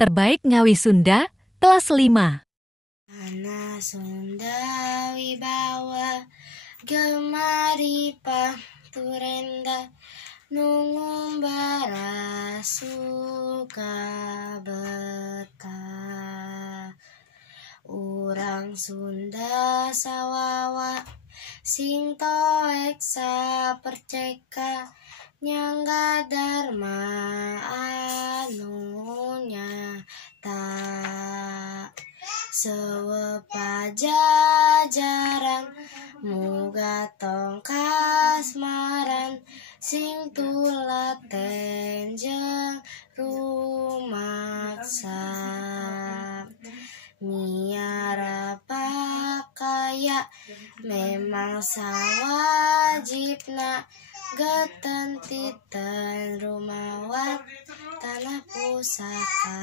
Terbaik Ngawi Sunda, kelas 5. Ana Sunda wibawa gemari turenda nungumbara suka betah. Urang Sunda sawawa sing toek saperceka nyangga dharma anu nyata. Sewe pajajaran muga tong kasmaran sing tulaten jeung rumaksa. Miara pakaya memang sawajibna geten titen rumawat tanah pusaka.